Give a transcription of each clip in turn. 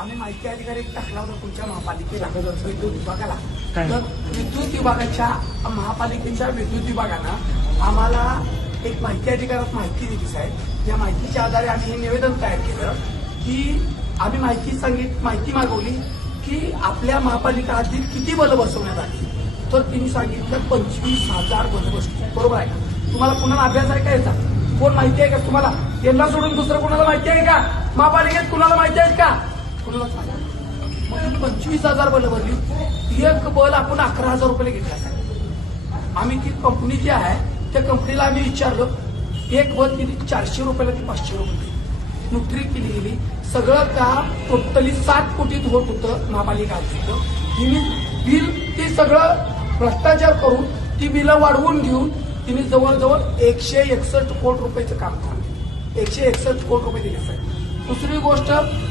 आम्ही माहिती अधिकारी टाकला होता तुमच्या महापालिकेला विद्युत विभागाला. तर विद्युत विभागाच्या महापालिकेच्या विद्युत विभागानं आम्हाला एक माहिती अधिकारात माहिती दिली साहेब. या माहितीच्या आधारे आम्ही हे निवेदन तयार केलं की आम्ही माहिती मागवली की आपल्या महापालिका हद्दीत किती बलं बसवण्यात आली. तर तिने सांगितलं 25,000 बलं बसली. बरोबर आहे का? तुम्हाला कुणाला अभ्यास आहे का याचा? कोण माहिती आहे का तुम्हाला? यांना सोडून दुसरं कोणाला माहिती आहे का? महापालिकेत कुणाला माहिती आहेत का? कुणालाच माहिती. मग 25,000 बलं भरली. एक बल आपण 11,000 रुपये घेतला साहेब. आम्ही ती कंपनी जी आहे त्या कंपनीला आम्ही विचारलं. एक बल तिने 400 रुपयाला ती 500 रुपये दिली. नोटरी केली गेली. सगळं काम टोटली 7 कोटीत होत होतं महापालिका हद्दीत. तिने बिल ते सगळं भ्रष्टाचार करून ती बिलं वाढवून घेऊन तिने जवळजवळ 161 कोटी रुपयाचं काम केलं. 161 कोटी रुपये दिले साहेब. दुसरी गोष्ट,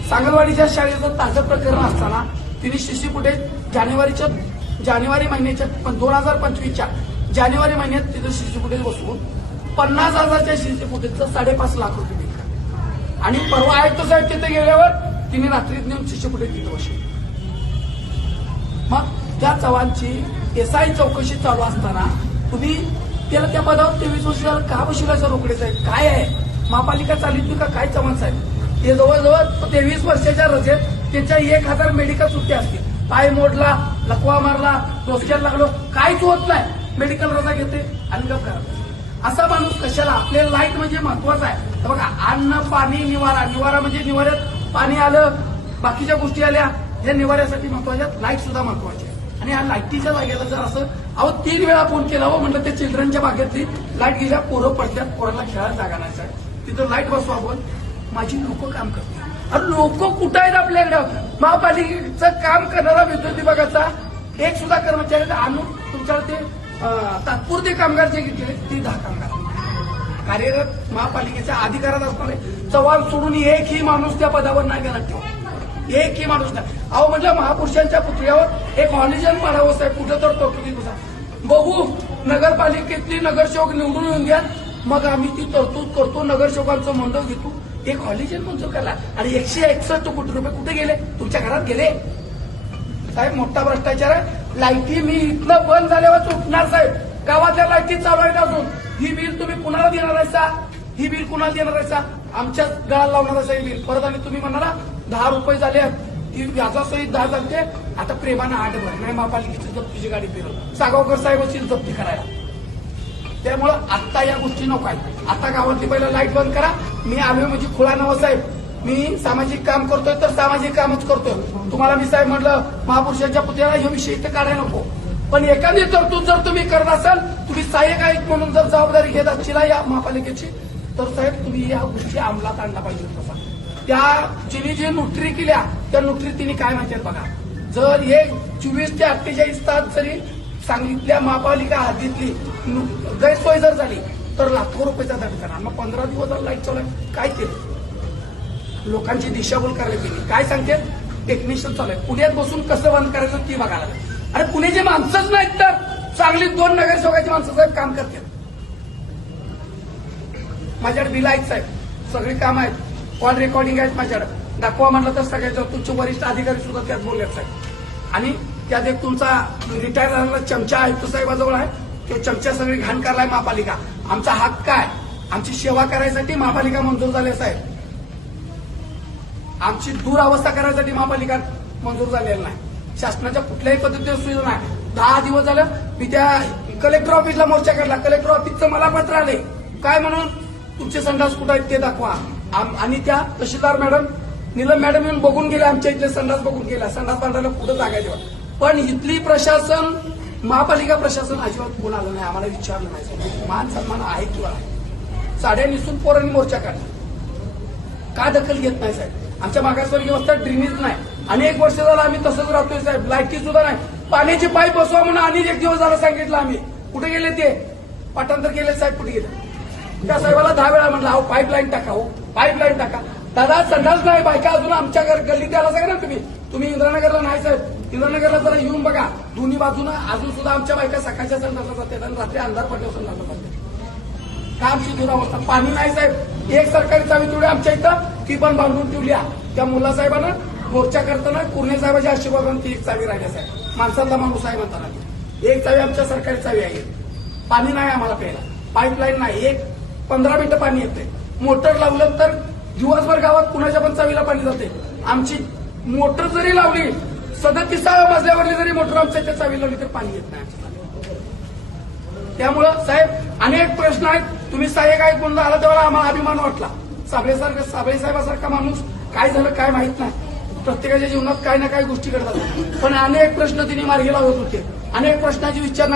सांगलवाडीच्या शाळेचं ताजं प्रकरण असताना तिने शिशीपुढे जानेवारी महिन्याच्या 2025च्या जानेवारी महिन्यात तिथं शिशीपुढे बसवून 50,000च्या शिशीपुढेचं 5.5 लाख रुपये दिले. आणि परवा आयुक्त साहेब तिथे गेल्यावर तिने रात्रीत नेऊन शिशीपुढे तिथं बसवली. मग त्या चव्हाणची एसआय चौकशी चालू असताना तुम्ही त्याला त्या पदावर 23 वर्ष झालं का बसवल्याचं रोकडे साहेब? काय आहे? महापालिका चालली का काय चव्हाण साहेब? ते जवळजवळ 23 वर्षाच्या रजेत त्यांच्या 1,000 मेडिकल सुट्ट्या असतील. पाय मोडला, लकवा मारला, डोसक्यात लागलो, काहीच होत नाही, मेडिकल रजा घेते आणि गप करते. असा माणूस कशाला? आपल्याला लाईट म्हणजे महत्वाचा आहे. तर बघा, अन्न, पाणी, निवारा म्हणजे निवाऱ्यात पाणी आलं, बाकीच्या गोष्टी आल्या, या निवाऱ्यासाठी महत्वाच्या, लाईट सुद्धा महत्वाची आहे. आणि या लाईटीच्या जागेला जर असं 3 वेळा फोन केला हो म्हटलं त्या चिल्ड्रनच्या बागेतली लाईट गेल्या, पोरं पडतात, पोराला खेळायला जागा नाही साहेब, तिथं लाईट बसवा. बोल, माझी लोक काम करतात. अरे लोक कुठं आहेत आपल्याकडे? महापालिकेचं काम करणारा विद्युत विभागाचा एक सुद्धा कर्मचारी आणून तुमच्या ते तात्पुरते कामगार जे घेतले ते 10 कामगार कार्यरत महापालिकेच्या अधिकारात असणारे चव्हाण सोडून एकही माणूस त्या पदावर नाही गेला ठेवा. एकही माणूस नाही. अहो म्हटलं महापुरुषांच्या पुतळ्यावर एक हॉलिजन मारावं साहेब, कुठं तर तरतुदी बघू. नगरपालिकेतली नगरसेवक निवडून येऊन द्या, मग आम्ही ती तरतूद करतो, नगरसेवकांचं मंडळ घेतो, एक हॉलिजन मंजूर केला. आणि 161 कोटी रुपये कुठे गेले? तुमच्या घरात गेले साहेब. मोठा भ्रष्टाचार आहे. लाईटी मी इथनं बंद झाल्यावर उठणार साहेब. गावातल्या लाईटी चालू आहेत अजून. ही बिल तुम्ही कुणाला देणार आहे? ही बिल कुणाला देणार आहे? आमच्या गळाला लावणार आहे बिल. परत आणि तुम्ही म्हणणार 10 रुपये झाले, ती व्याजासहित 10 झाले. आता प्रेमानं 8 भर नाही, महापालिकेची जप्तीची गाडी फिरव सागावकर साहेबांची जप्ती करायला. त्यामुळं आता या गोष्टी नको आहेत. आता गावातली पहिला लाईट बंद करा. मी आलोय म्हणजे खुळा नवं साहेब. मी सामाजिक काम करतोय तर सामाजिक कामच करतोय. तुम्हाला मी साहेब म्हटलं महापुरुषांच्या पुतळ्याला हे विषय इथं काढायला नको. पण एखादी तरतूद जर तुम्ही करत असाल, तुम्ही सहाय्यक आयुक्त म्हणून जर जबाबदारी घेत असतील या महापालिकेची, तर साहेब तुम्ही या गोष्टी अंमलात आणला पाहिजे. तसा त्या जिने जे नोटरी केल्या त्या नोटरी तिने काय म्हणतात बघा. जर हे 24 ते 48 तास जरी सांगितल्या महापालिका हद्दीतली गैरसोय जर झाली तर लाखो रुपयाचा दंड करणार. मग 15 दिवस जर लाईट चालू आहे, काय केलं? लोकांची दिशाभूल करायला गेली. काय सांगते? टेक्निशियन चालू आहे. पुण्यात बसून कसं बंद करायचं ती बघायला. अरे पुण्याचे माणसंच नाहीत तर चांगली 2 नगरसेवकाची माणसं साहेब काम करतात. माझ्याकडे बिल आहेत साहेब, सगळी काम आहेत, कॉल रेकॉर्डिंग आहेत माझ्याकडे. दाखवा म्हटलं तर सगळ्याचं तुमचे वरिष्ठ अधिकारी सुद्धा त्यात बोलले साहेब. आणि त्यात एक तुमचा रिटायर झालेला चमचा आयुक्त साहेबाजवळ आहे. तो चमचा सगळी घाण करायला महापालिका. आमचा हक्क आहे, आमची सेवा करायसाठी महापालिका मंजूर झाली साहेब. आमची दुरावस्था करायसाठी महापालिका मंजूर झालेली नाही. शासनाच्या कुठल्याही पद्धतीने सुविधा नाही. 10 दिवस झालं मी त्या कलेक्टर ऑफिसला मोर्चा काढला. कलेक्टर ऑफिसचं मला पत्र आले काय म्हणून, तुमचे संडास कुठं आहेत ते दाखवा. आणि त्या तहसीलदार मॅडम नीलम मॅडम येऊन बघून गेल्या, आमच्या इथले संडास बघून गेला. संडास बांधायला कुठं जागा देवा. पण इथली प्रशासन, महापालिका प्रशासन अजिबात कोण आलं नाही, आम्हाला विचारलं नाही. मान सन्मान आहे किंवा आहे. साड्या निसून पोरांनी मोर्चा काढला. का दखल घेत नाही साहेब? आमच्या मागासवर्गीय व्यवस्था ड्रेनेज नाही. अनेक वर्ष झालं आम्ही तसंच राहतोय साहेब. लाईटी सुद्धा नाही. पाण्याची पाईप बसवा म्हणून आणि 1 दिवस झाला सांगितलं आम्ही. कुठे गेले ते? पाठांतर केले साहेब. कुठे गेले? त्या साहेबाला 10 वेळा म्हटलं अहो पाईपलाईन टाका, हो पाईपलाईन टाका. दादा संडास नाही, बायका अजून आमच्या गल्लीत यायला सांगा ना तुम्ही इंद्रानगरला नाही साहेब. इंद्रानगरला जरा येऊन बघा. दोन्ही बाजूनं अजून सुद्धा आमच्या बायका सकाळच्या संडासला जातात आणि रात्री अंधार पडल्यावर संडासला जातात. का आमची दुरावस्था? पाणी नाही साहेब. एक सरकारी चावी तेवढी आमच्या इथं ती पण बांधून ठेवली. त्या मुलासाहेबांना मोर्चा करताना कुर्णे साहेबाच्या आशीर्वादाने ती एक चावी राहिल्या साहेब. माणसातला माणूस आहे म्हणताना एक चावी आमच्या सरकारी चावी आहे. पाणी नाही आम्हाला प्यायला, पाईपलाईन नाही, 15 मिनिटं पाणी येते. मोटर लावलं तर दिवसभर गावात कुणाच्या पण चावीला पाणी जाते. आमची मोटर जरी लावली 37व्या मजल्यावरली जरी मोटर आमच्या त्या चावी लावली तर पाणी येत नाही आमच्या चावीला. त्यामुळं साहेब अनेक प्रश्न आहेत. तुम्ही सहाय्यक आहेत म्हणून आला तेव्हा आम्हाला अभिमान वाटला. साबळे साहेबासारखा माणूस काय झालं काय माहित नाही. प्रत्येकाच्या जीवनात काय ना काय गोष्टी घडतात, पण अनेक प्रश्न तिने मार्गी लावत होते. अनेक प्रश्नाची विचारणा